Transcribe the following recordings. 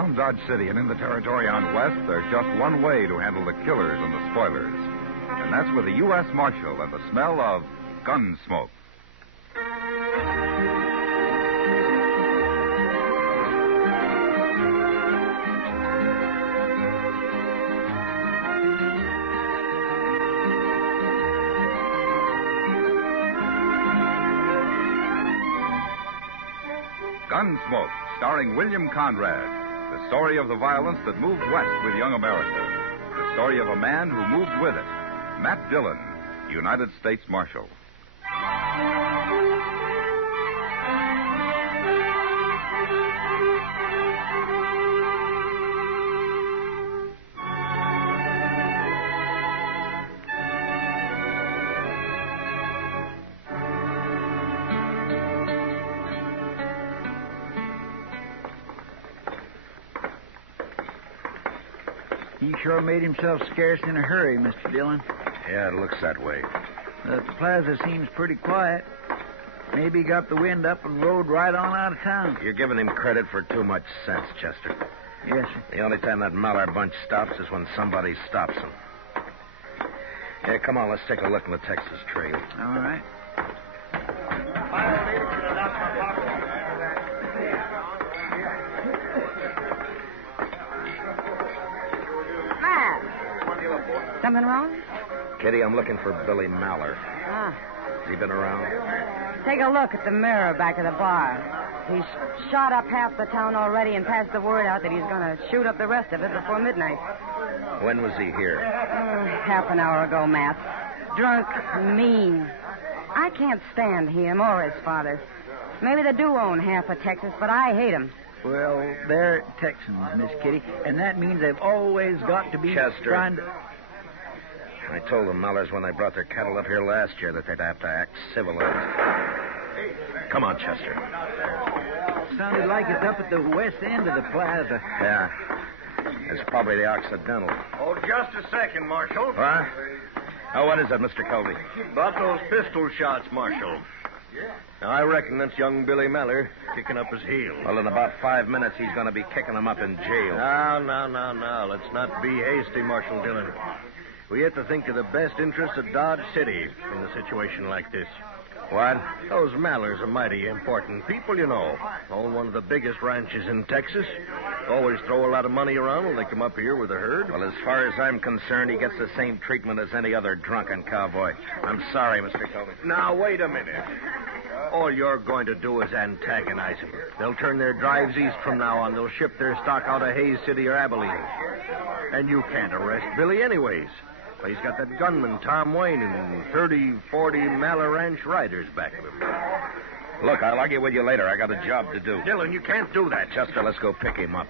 Around Dodge City and in the territory on west, there's just one way to handle the killers and the spoilers. And that's with a U.S. Marshal and the smell of Gunsmoke. Gunsmoke, starring William Conrad. The story of the violence that moved west with young America. The story of a man who moved with it. Matt Dillon, United States Marshal. He sure made himself scarce in a hurry, Mr. Dillon. Yeah, it looks that way. The plaza seems pretty quiet. Maybe he got the wind up and rode right on out of town. You're giving him credit for too much sense, Chester. Yes, sir. The only time that Mallard bunch stops is when somebody stops them. Yeah, come on, let's take a look in the Texas trail. All right. Something wrong? Kitty, I'm looking for Billy Mallard. Ah. Has he been around? Take a look at the mirror back of the bar. He's shot up half the town already and passed the word out that he's going to shoot up the rest of it before midnight. When was he here? Half an hour ago, Matt. Drunk, mean. I can't stand him or his father. Maybe they do own half of Texas, but I hate them. Well, they're Texans, Miss Kitty, and that means they've always got to be Chester. trying to... I told the Mullers when they brought their cattle up here last year that they'd have to act civilized. Come on, Chester. Sounded like it's up at the west end of the plaza. Yeah. It's probably the Occidental. Oh, just a second, Marshal. What? Oh, what is it, Mr. Colby? About those pistol shots, Marshal. Now, I reckon that's young Billy Mallard kicking up his heels. Well, in about 5 minutes, he's going to be kicking them up in jail. Now. Let's not be hasty, Marshal Dillon. We have to think of the best interests of Dodge City in a situation like this. What? Those Mallards are mighty important people, you know. Own one of the biggest ranches in Texas. Always throw a lot of money around when they come up here with a herd. Well, as far as I'm concerned, he gets the same treatment as any other drunken cowboy. I'm sorry, Mr. Colby. Now, wait a minute. All you're going to do is antagonize them. They'll turn their drives east from now on. They'll ship their stock out of Hayes City or Abilene. And you can't arrest Billy anyways. He's got that gunman, Tom Wayne, and 30, 40 Mallard Ranch riders back of him. Look, I'll argue with you later. I got a job to do. Dillon, you can't do that. Chester, let's go pick him up.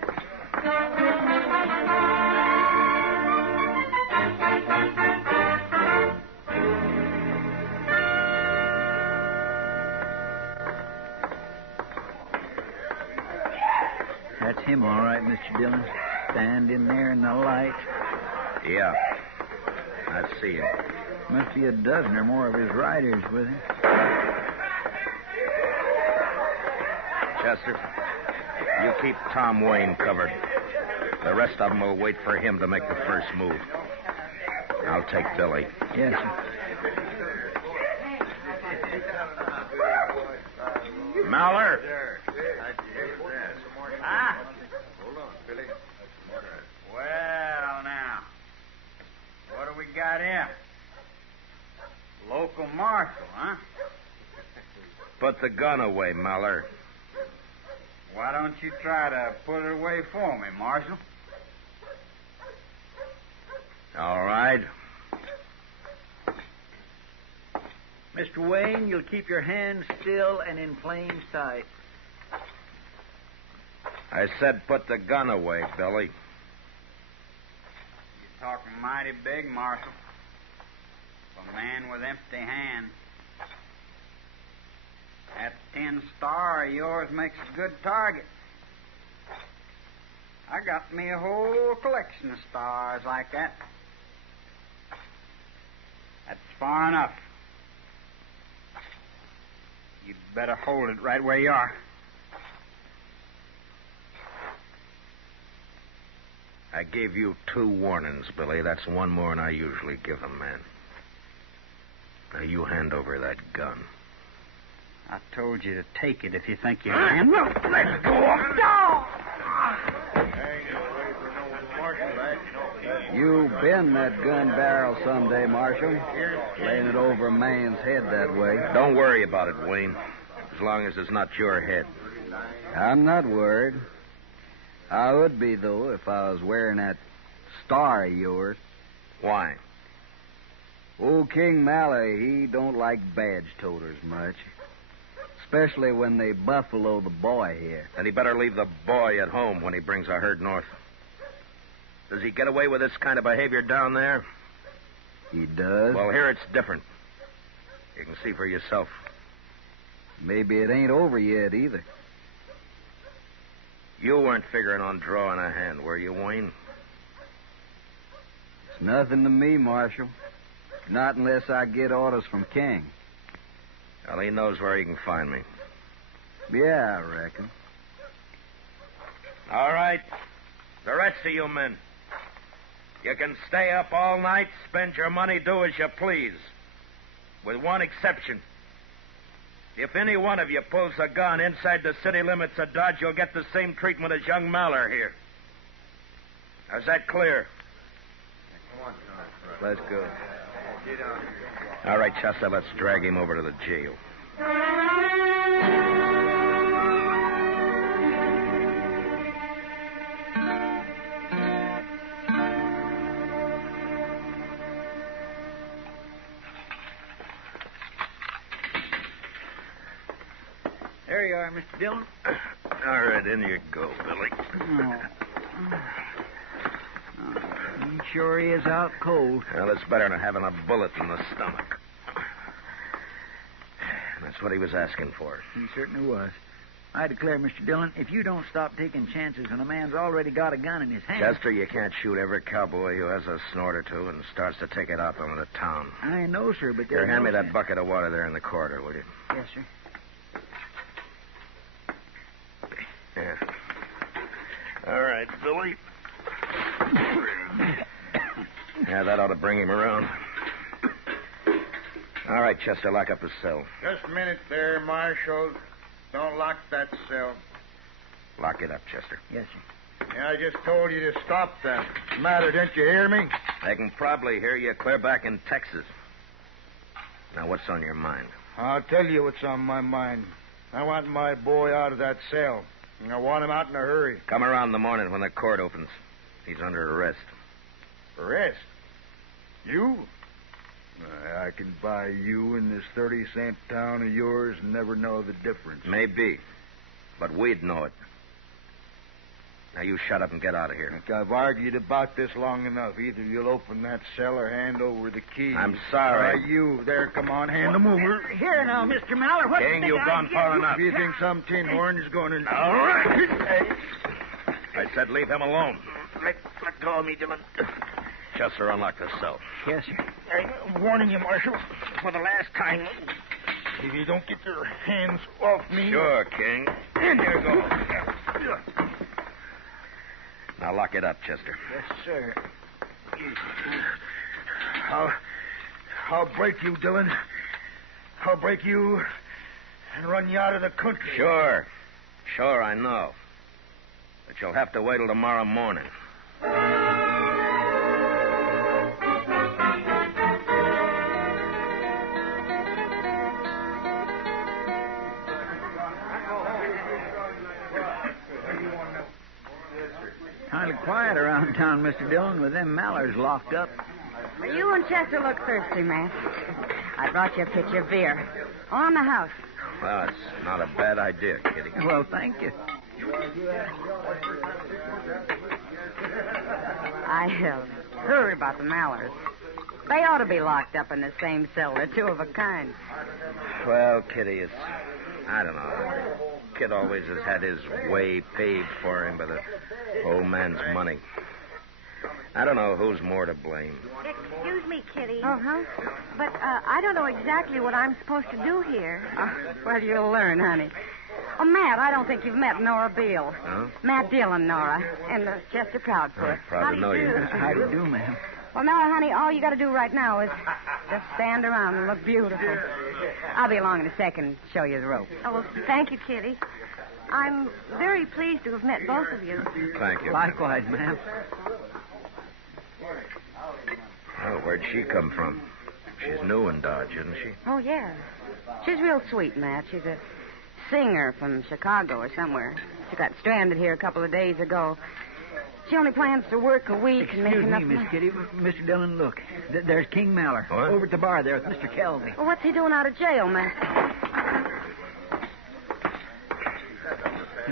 That's him, all right, Mr. Dillon. Standing there in the light. Yeah. I see him. Must be a dozen or more of his riders with him. Chester, you keep Tom Wayne covered. The rest of them will wait for him to make the first move. I'll take Billy. Yes, sir. Mallard. Ah. Hold on, Billy. Well, now. What do we got here? Local marshal, huh? Put the gun away, Mallard. Why don't you try to put it away for me, Marshal? All right. Mr. Wayne, you'll keep your hands still and in plain sight. I said put the gun away, Billy. You're talking mighty big, Marshal. For a man with empty hands. That 10 star of yours makes a good target. I got me a whole collection of stars like that. That's far enough. You'd better hold it right where you are. I gave you 2 warnings, Billy. That's one more than I usually give a man. Now, you hand over that gun. I told you to take it if you think you can. Let go. No! You bend that gun barrel someday, Marshal. Laying it over a man's head that way. Don't worry about it, Wayne. As long as it's not your head. I'm not worried. I would be, though, if I was wearing that star of yours. Why? Old King Mallory, he don't like badge toters much. Especially when they buffalo the boy here. Then he better leave the boy at home when he brings a herd north. Does he get away with this kind of behavior down there? He does? Well, here it's different. You can see for yourself. Maybe it ain't over yet, either. You weren't figuring on drawing a hand, were you, Wayne? It's nothing to me, Marshal. Not unless I get orders from King. Well, he knows where he can find me. Yeah, I reckon. All right. The rest of you men. You can stay up all night, spend your money, do as you please. With one exception. If any one of you pulls a gun inside the city limits of Dodge, you'll get the same treatment as young Maller here. Is that clear? Let's go. All right, Chester, let's drag him over to the jail. There you are, Mr. Dillon. All right, in you go, Billy. He sure is out cold. Well, it's better than having a bullet in the stomach. That's what he was asking for. He certainly was. I declare, Mr. Dillon, if you don't stop taking chances when a man's already got a gun in his hand... Chester, you can't shoot every cowboy who has a snort or two and starts to take it out on the town. I know, sir, but... Here, hand me that bucket of water there in the corridor, will you? Yes, sir. Yeah. All right, Billy. Yeah, that ought to bring him around. All right, Chester, lock up his cell. Just a minute there, Marshal. Don't lock that cell. Lock it up, Chester. Yes, sir. Yeah, I just told you to stop that. What's the matter, didn't you hear me? They can probably hear you clear back in Texas. Now, what's on your mind? I'll tell you what's on my mind. I want my boy out of that cell. And I want him out in a hurry. Come around in the morning when the court opens. He's under arrest. Arrest? You? I can buy you in this 30-cent town of yours and never know the difference. Maybe. But we'd know it. Now, you shut up and get out of here. Look, I've argued about this long enough. Either you'll open that cell or hand over the key. I'm sorry. You. There, come on, hand them over. Here now, Mr. Maller. What King, you've gone far enough. If you think some tin horn is going to... All right. I said leave him alone. Let go of me, Dillon. Chester, unlock the cell. Yes, sir. I'm warning you, Marshal, for the last time. If you don't get your hands off me... Sure, King. In you go. Now lock it up, Chester. Yes, sir. I'll break you, Dillon. I'll break you and run you out of the country. Sure. Sure, I know. But you'll have to wait till tomorrow morning. Kind of quiet around town, Mr. Dillon, with them Mallers locked up. You and Chester look thirsty, man. I brought you a pitcher of beer. On the house. Well, it's not a bad idea, Kitty. Well, thank you. I hurry about the Mallers. They ought to be locked up in the same cell. They're two of a kind. Well, Kitty, I don't know. The kid always has had his way paved for him by the old man's money. I don't know who's more to blame. Excuse me, Kitty. Uh-huh. But I don't know exactly what I'm supposed to do here. Well, you'll learn, honey. Oh, Matt, I don't think you've met Nora Beale. Huh? Matt Dillon, Nora, and Chester Proudfoot. Proud to know you. How do you do, ma'am? Well, Nora, honey, all you got to do right now is just stand around and look beautiful. I'll be along in a second and show you the ropes. Oh, well, thank you, Kitty. I'm very pleased to have met both of you. Thank you. Likewise, ma'am. Oh, where'd she come from? She's new in Dodge, isn't she? Oh, yeah. She's real sweet, Matt. She's a singer from Chicago or somewhere. She got stranded here a couple of days ago. She only plans to work a week and make Excuse enough me, Miss Kitty. Mr. Dillon, look. There's King Maller. What? Over at the bar there with Mr. Kelvey. Well, what's he doing out of jail, Matt?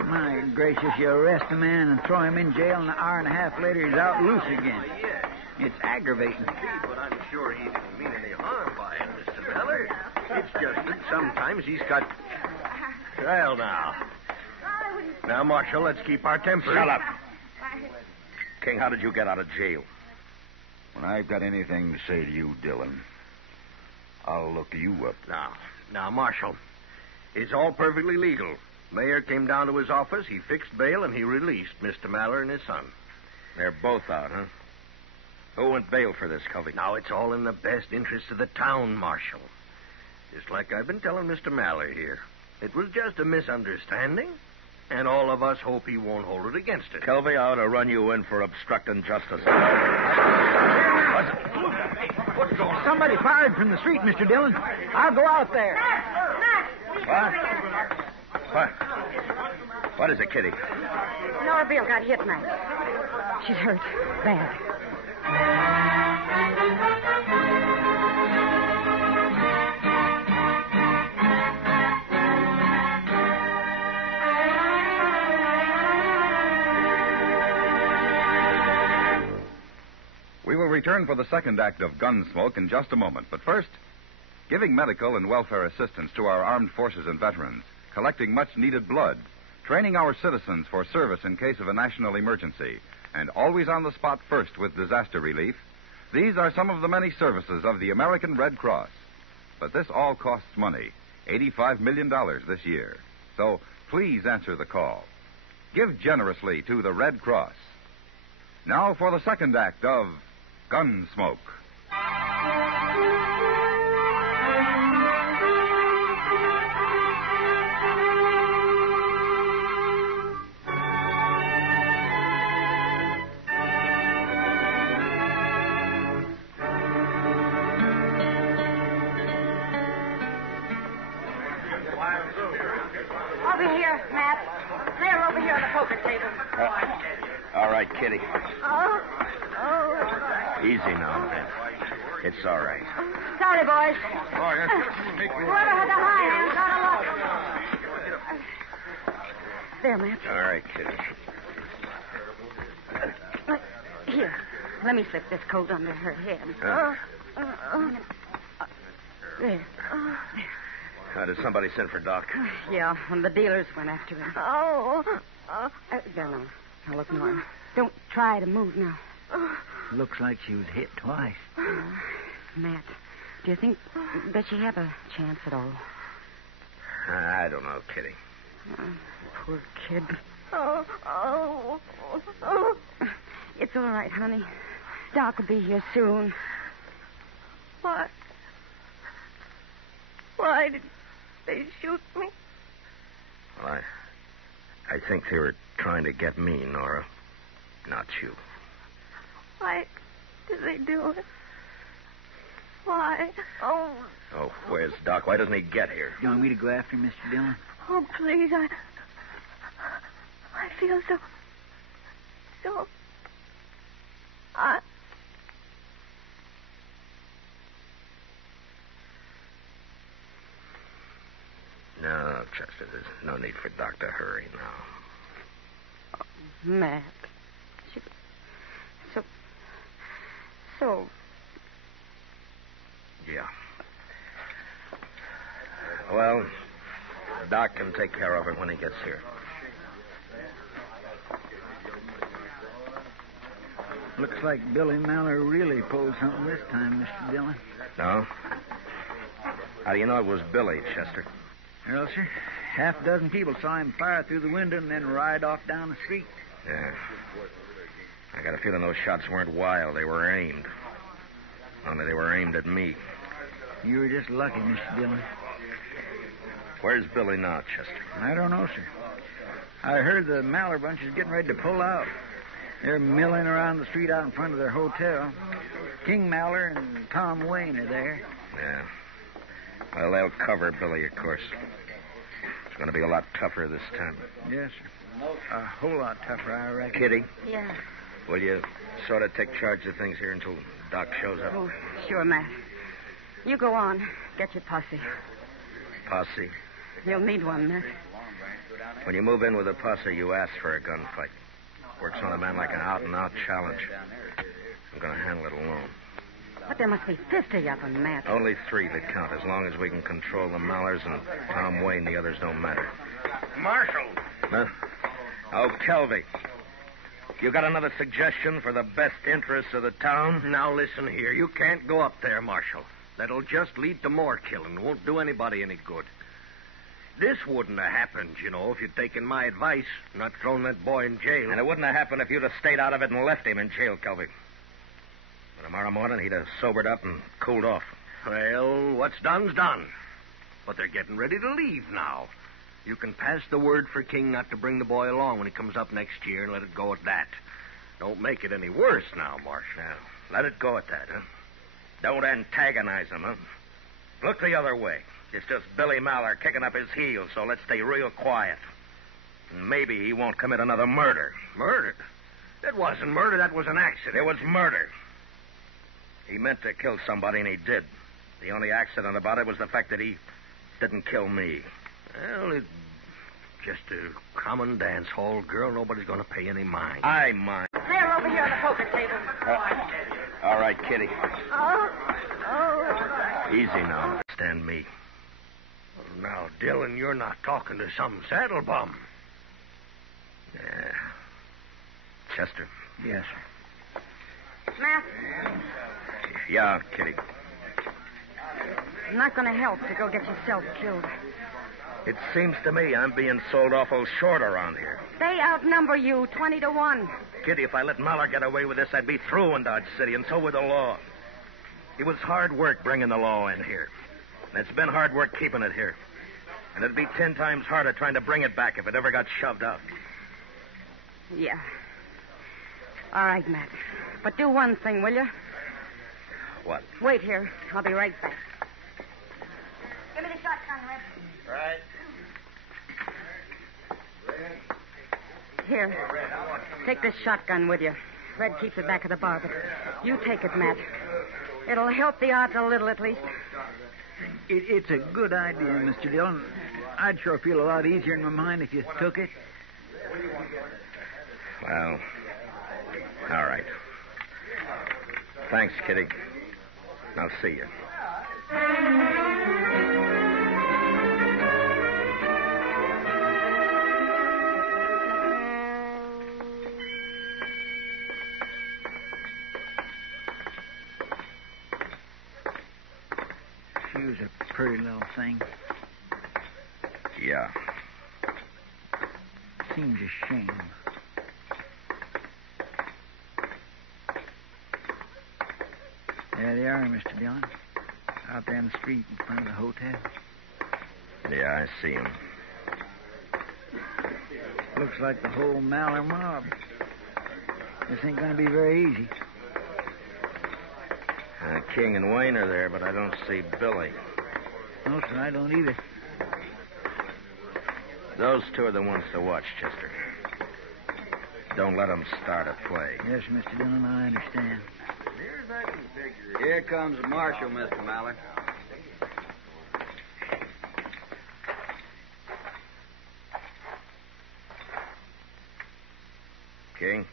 My gracious, you arrest a man and throw him in jail, and an hour and a half later he's out loose again. It's aggravating. But I'm sure he didn't mean any harm by it, Mr. Miller. It's just that sometimes he's got... Well, now. Now, Marshal, let's keep our temper. Shut up. King, how did you get out of jail? When I've got anything to say to you, Dillon, I'll look you up. Now, Marshal, it's all perfectly legal. Mayor came down to his office, he fixed bail, and he released Mr. Maller and his son. They're both out, huh? Who went bail for this, Covey? Now, it's all in the best interest of the town, Marshal. Just like I've been telling Mr. Maller here. It was just a misunderstanding, and all of us hope he won't hold it against us. Covey, I ought to run you in for obstructing justice. What's going on? Somebody fired from the street, Mr. Dillon. I'll go out there. What? What is it, Kitty? Nora Beale got hit, Matt. She's hurt. Bad. We will return for the second act of Gunsmoke in just a moment. But first, giving medical and welfare assistance to our armed forces and veterans, collecting much-needed blood, training our citizens for service in case of a national emergency, and always on the spot first with disaster relief, these are some of the many services of the American Red Cross. But this all costs money, $85 million this year. So please answer the call. Give generously to the Red Cross. Now for the second act of Gunsmoke. Over here, Matt. They're over here on the poker table. All right, Kitty. Oh. Easy now. It's all right. Sorry, boys. Oh, yes. Whoever had the high hands out of luck. There, Matt. All right, Kitty. Here, let me slip this coat under her head. There. Did somebody send for Doc? Yeah, and the dealers went after her. There, now. Now, look, Nora. Don't try to move now. Looks like she was hit twice. Matt, do you think that she have a chance at all? I don't know, Kitty. Poor kid. It's all right, honey. Doc will be here soon. What? Why did they shoot me? Well, I think they were trying to get me, Nora. Not you. Why did they do it? Why? Oh, Where's Doc? Why doesn't he get here? You want me to go after him, Mr. Dillon? Please, I feel so... No, Chester, there's no need for Doc to hurry now. Matt. So... Yeah. Well, Doc can take care of it when he gets here. Looks like Billy Maller really pulled something this time, Mr. Dillon. No? How do you know it was Billy, Chester? Well, sir, half a dozen people saw him fire through the window and then ride off down the street. Yeah. I got a feeling those shots weren't wild. They were aimed. Only they were aimed at me. You were just lucky, Mr. Dillon. Where's Billy now, Chester? I don't know, sir. I heard the Maller bunch is getting ready to pull out. They're milling around the street out in front of their hotel. King Maller and Tom Wayne are there. Yeah. Well, they'll cover Billy, of course. It's going to be a lot tougher this time. Yes, sir. A whole lot tougher, I reckon. Kitty, Yeah. will you sort of take charge of things here until Doc shows up? Oh, sure, Matt. You go on. Get your posse. Posse? You'll need one, Matt. When you move in with a posse, you ask for a gunfight. Works on a man like an out-and-out challenge. I'm going to handle it alone. But there must be 50 of them, Matt. Only 3 that count. As long as we can control the Mallers and Tom Wayne, the others don't matter. Marshal. Huh? Oh, Kelvy. You got another suggestion for the best interests of the town? Now listen here. You can't go up there, Marshal. That'll just lead to more killing. Won't do anybody any good. This wouldn't have happened, you know, if you'd taken my advice, not thrown that boy in jail. And it wouldn't have happened if you'd have stayed out of it and left him in jail, Kelvy. But tomorrow morning, he'd have sobered up and cooled off. Well, what's done's done. But they're getting ready to leave now. You can pass the word for King not to bring the boy along when he comes up next year and let it go at that. Don't make it any worse now, Marshal. Now, let it go at that, huh? Don't antagonize him, huh? Look the other way. It's just Billy Maller kicking up his heels, so let's stay real quiet. And maybe he won't commit another murder. Murder? That wasn't murder. That was an accident. It was murder. He meant to kill somebody, and he did. The only accident about it was the fact that he didn't kill me. Well, it's just a common dance hall girl. Nobody's going to pay any mind. I mind. They're over here on the poker table. All right, Kitty. Oh. Easy now. Stand me. Now, Dillon, you're not talking to some saddle bum. Yeah. Chester. Yes, sir. Matt, Yeah, Kitty. I'm not going to help to go get yourself killed. It seems to me I'm being sold awful short around here. They outnumber you 20 to 1. Kitty, if I let Maller get away with this, I'd be through in Dodge City, and so would the law. It was hard work bringing the law in here. And it's been hard work keeping it here. And it'd be 10 times harder trying to bring it back if it ever got shoved out. Yeah. All right, Matt. But do one thing, will you? What? Wait here. I'll be right back. Give me the shot, Conrad. Right. Here. Take this shotgun with you. Red keeps it back at the bar, but you take it, Matt. It'll help the odds a little, at least. It's a good idea, Mr. Dillon. I'd sure feel a lot easier in my mind if you took it. Well, all right. Thanks, Kitty. I'll see you. She was a pretty little thing. Yeah. Seems a shame. There they are, Mr. Dillon. Out there in the street in front of the hotel. Yeah, I see him. Looks like the whole Maller mob. This ain't going to be very easy. King and Wayne are there, but I don't see Billy. No, sir, I don't either. Those 2 are the ones to watch, Chester. Don't let them start a play. Yes, Mr. Dillon, I understand. Here comes the marshal, Mr. Maller. King,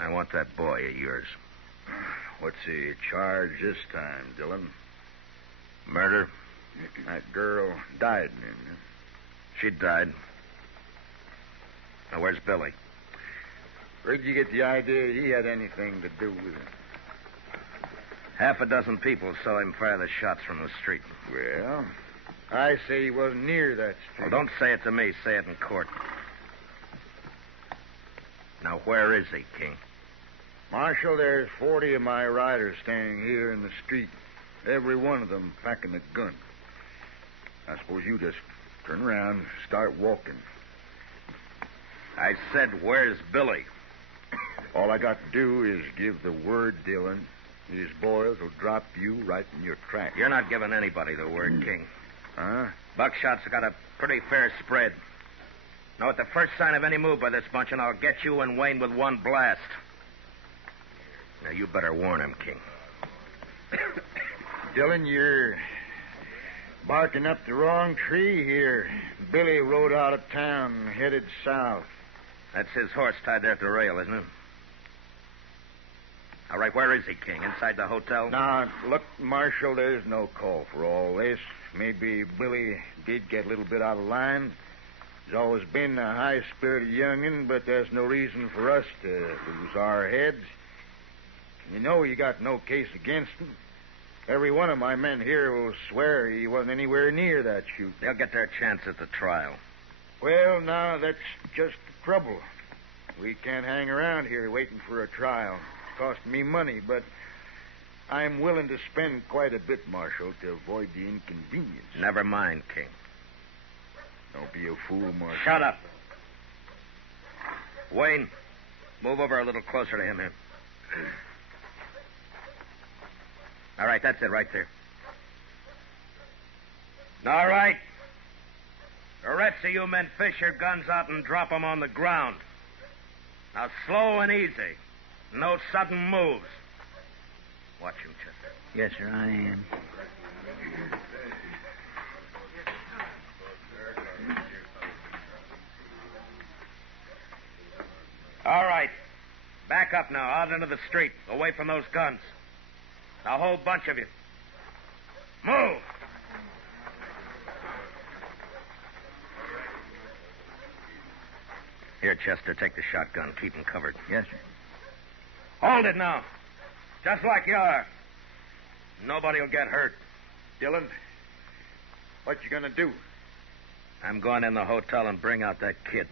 I want that boy of yours. What's he charged this time, Dillon? Murder? That girl died, didn't you? She died. Now, where's Billy? Where'd you get the idea he had anything to do with it? Half a dozen people saw him fire the shots from the street. Well, I say he wasn't near that street. Well, don't say it to me. Say it in court. Now, where is he, King? Marshal, there's 40 of my riders standing here in the street. Every one of them packing a gun. I suppose you just turn around and start walking. I said, where's Billy? All I got to do is give the word, Dillon. His boys will drop you right in your track. You're not giving anybody the word, King. Huh? Buckshot's got a pretty fair spread. Now, at the first sign of any move by this bunch, and I'll get you and Wayne with one blast. Now, you better warn him, King. Dillon, you're barking up the wrong tree here. Billy rode out of town, headed south. That's his horse tied there at the rail, isn't it? All right, where is he, King? Inside the hotel? Now, look, Marshal, there's no call for all this. Maybe Billy did get a little bit out of line. He's always been a high-spirited young'un, but there's no reason for us to lose our heads. You know you got no case against him. Every one of my men here will swear he wasn't anywhere near that shoot. They'll get their chance at the trial. Well, now, that's just the trouble. We can't hang around here waiting for a trial. It's costing me money, but I'm willing to spend quite a bit, Marshal, to avoid the inconvenience. Never mind, King. Don't be a fool, Marshal. Shut up. Wayne, move over a little closer to him here. All right, that's it right there. All right. The rest of you men fish your guns out and drop them on the ground. Now, slow and easy. No sudden moves. Watch him, Chester. Yes, sir, I am. All right. Back up now, out into the street, away from those guns. A whole bunch of you. Move! Here, Chester, take the shotgun. Keep him covered. Yes, sir. Hold it now. Just like you are. Nobody will get hurt. Dillon, what you gonna do? I'm going in the hotel and bring out that kid.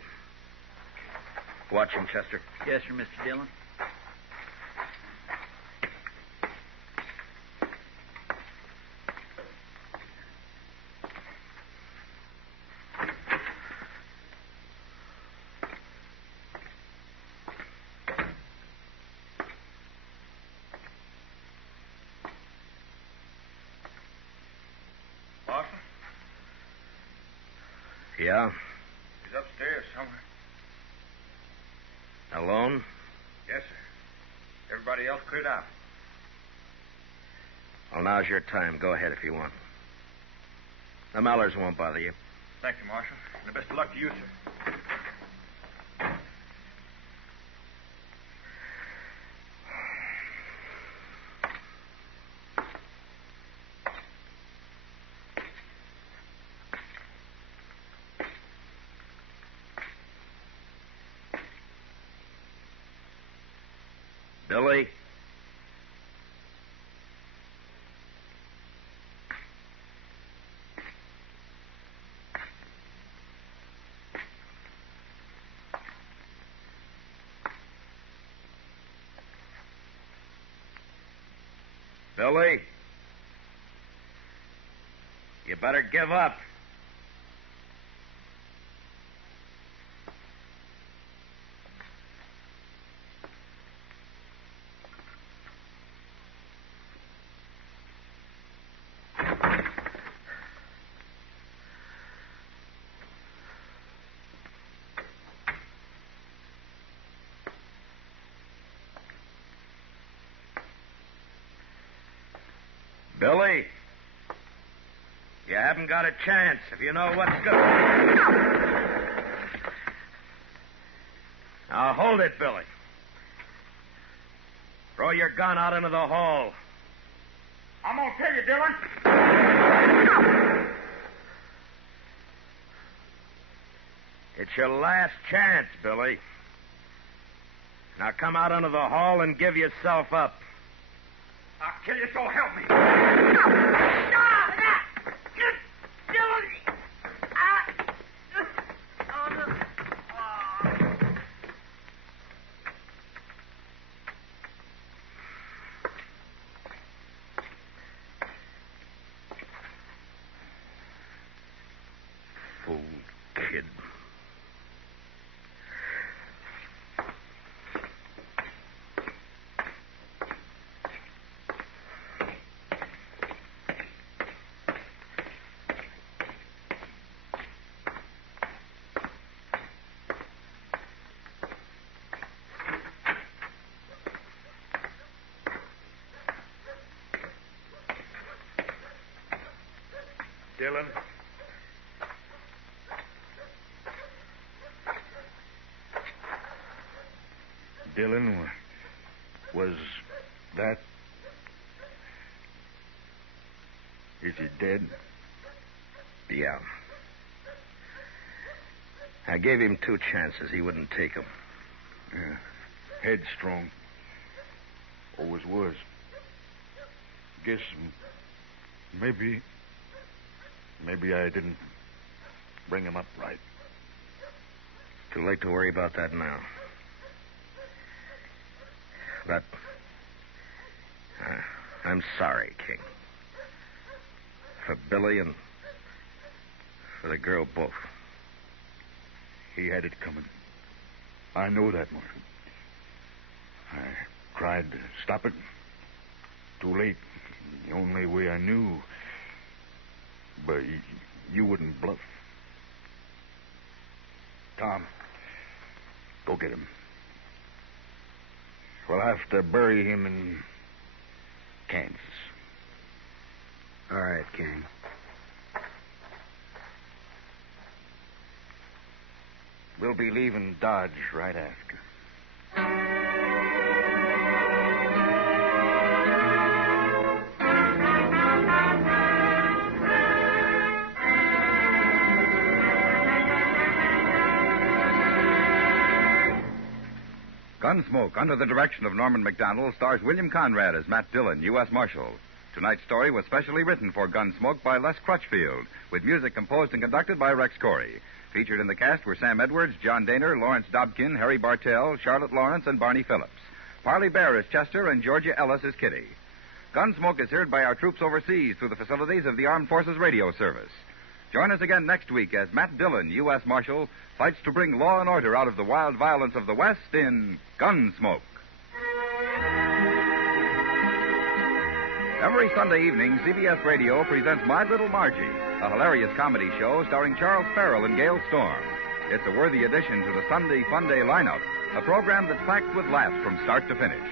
Watch him, Chester. Yes, sir, Mr. Dillon. Yeah? He's upstairs somewhere. Alone? Yes, sir. Everybody else cleared out. Well, now's your time. Go ahead if you want. The Mallers won't bother you. Thank you, Marshal. And the best of luck to you, sir. Billy? Billy? You better give up. Billy, you haven't got a chance if you know what's good. Now, hold it, Billy. Throw your gun out into the hall. I'm gonna tell you, Dillon. It's your last chance, Billy. Now come out into the hall and give yourself up. I'll kill you, so help me. Stop that! Dillon! Dillon. Dillon, was that... Is he dead? Yeah. I gave him 2 chances. He wouldn't take them. Yeah. Headstrong. Always was. Guess maybe I didn't bring him up right. Too late to worry about that now. But I'm sorry, King. For Billy and for the girl both. He had it coming. I know that, Marshal. I tried to stop it. Too late. The only way I knew. But you wouldn't bluff. Tom, go get him. We'll have to bury him in Kansas. All right, King. We'll be leaving Dodge right after. Gunsmoke, under the direction of Norman Macdonnell, stars William Conrad as Matt Dillon, U.S. Marshal. Tonight's story was specially written for Gunsmoke by Les Crutchfield, with music composed and conducted by Rex Corey. Featured in the cast were Sam Edwards, John Daner, Lawrence Dobkin, Harry Bartell, Charlotte Lawrence, and Barney Phillips. Parley Baer is Chester, and Georgia Ellis is Kitty. Gunsmoke is heard by our troops overseas through the facilities of the Armed Forces Radio Service. Join us again next week as Matt Dillon, U.S. Marshal, fights to bring law and order out of the wild violence of the West in Gunsmoke. Every Sunday evening, CBS Radio presents My Little Margie, a hilarious comedy show starring Charles Farrell and Gail Storm. It's a worthy addition to the Sunday Fun Day lineup, a program that's packed with laughs from start to finish.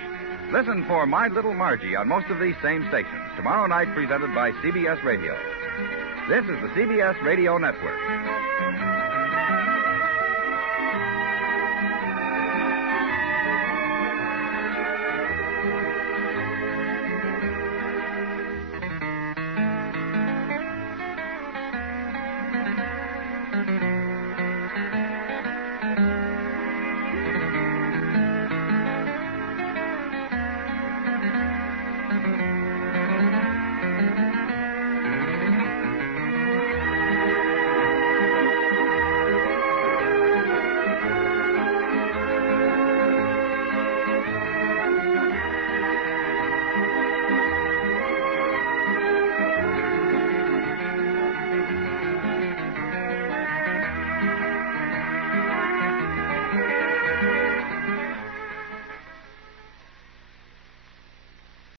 Listen for My Little Margie on most of these same stations, tomorrow night presented by CBS Radio. This is the CBS Radio Network.